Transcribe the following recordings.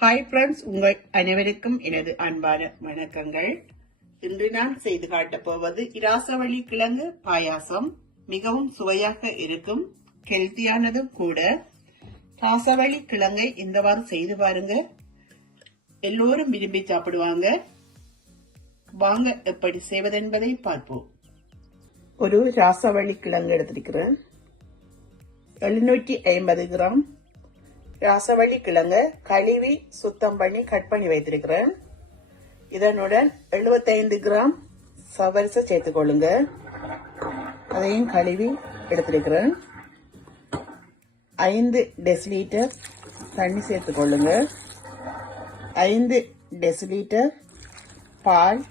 Hi friends உங்கள் அனைவருக்கும் எனது அன்பான வணக்கங்கள். இன்று நான் செய்து காட்டப் போவது இராசவழி கிழங்கு பாயாசம். மிகவும் சுவையாக இருக்கும் ஹெல்த்தியானதும் கூட. ராசவழி கிழங்கை இந்தவாறு செய்து பாருங்க. எல்லோரும் விரும்பி சாப்பிடுவாங்க. வாங்க எப்படி செய்வதென்பதை பார்ப்போம். ஒரு ராசவழி கிழங்கு எடுத்திருக்கிறேன். எழுநூற்றி ஐம்பது கிராம். ரசவள்ளி கிழங்கு கழுவி சுத்தம் பண்ணி கட் பண்ணி வைத்திருக்கிறேன். இதனுடன் 75 கிராம் சவரிசை சேர்த்துக்கொள்ளுங்க. அதையும் கழுவி எடுத்திருக்கிறேன். ஐந்து டெசிலீட்டர் தண்ணி சேர்த்துக்கொள்ளுங்க. ஐந்து டெசிலீட்டர் பால்.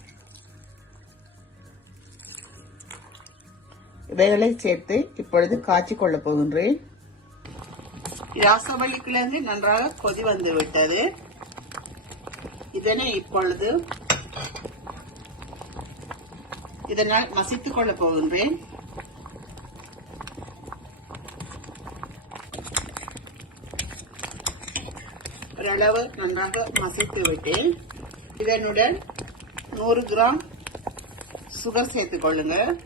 இவைகளை சேர்த்து இப்பொழுது காய்ச்சி கொள்ளப் போகின்றேன். ராசவள்ளி நன்றாக கொதி வந்து விட்டது இதனை இப்பொழுது இதனால் மசித்துக் கொள்ளப் போகின்றேன். ஓரளவு நன்றாக மசித்து விட்டேன். இதனுடன் நூறு கிராம் சுகர் சேர்த்துக் கொள்ளுங்க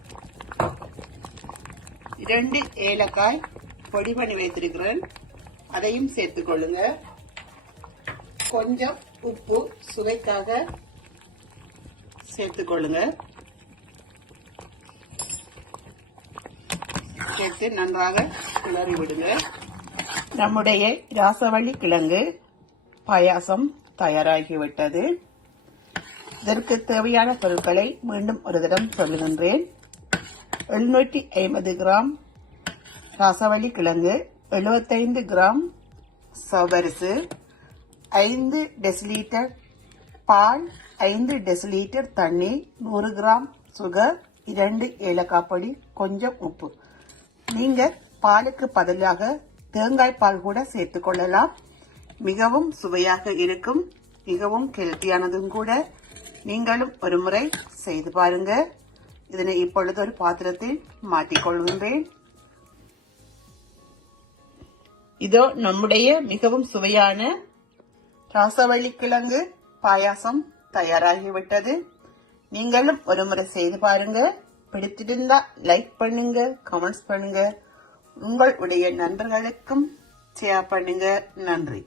இரண்டு ஏலக்காய் பொடி பண்ணி வைத்திருக்கிறேன். அதையும் சேர்த்துக் கொள்ளுங்க. கொஞ்சம் உப்பு சுவைக்காக சேர்த்துக் கொள்ளுங்க. சேர்த்து நன்றாக கிளறி விடுங்க. நம்முடைய ராசவள்ளி கிழங்கு பாயாசம் தயாராகிவிட்டது. இதற்கு தேவையான பொருட்களை மீண்டும் ஒரு தடம் சொல்லுகின்றேன். எழுநூற்றி ஐம்பது கிராம் ராசவள்ளி கிழங்கு எழுபத்தைந்து கிராம் சவரிசு ஐந்து டெசிலீட்டர் பால் ஐந்து டெசிலீட்டர் தண்ணீர் நூறு கிராம் சுகர் இரண்டு ஏலக்காய் பொடி கொஞ்சம் உப்பு. நீங்கள் பாலுக்கு பதிலாக தேங்காய் பால் கூட சேர்த்து கொள்ளலாம். மிகவும் சுவையாக இருக்கும் மிகவும் ஹெல்த்தியானதும் கூட நீங்களும் ஒரு முறை செய்து பாருங்க. இதனை இப்பொழுது ஒரு பாத்திரத்தில் மாற்றிக்கொள்கின்றேன் இதோ நம்முடைய மிகவும் சுவையான ராசவள்ளி கிழங்கு பாயாசம் தயாராகிவிட்டது. நீங்களும் ஒரு முறை செய்து பாருங்க. பிடித்திருந்தா லைக் பண்ணுங்க கமெண்ட்ஸ் பண்ணுங்க. உங்களுடைய நண்பர்களுக்கும் ஷேர் பண்ணுங்க. நன்றி.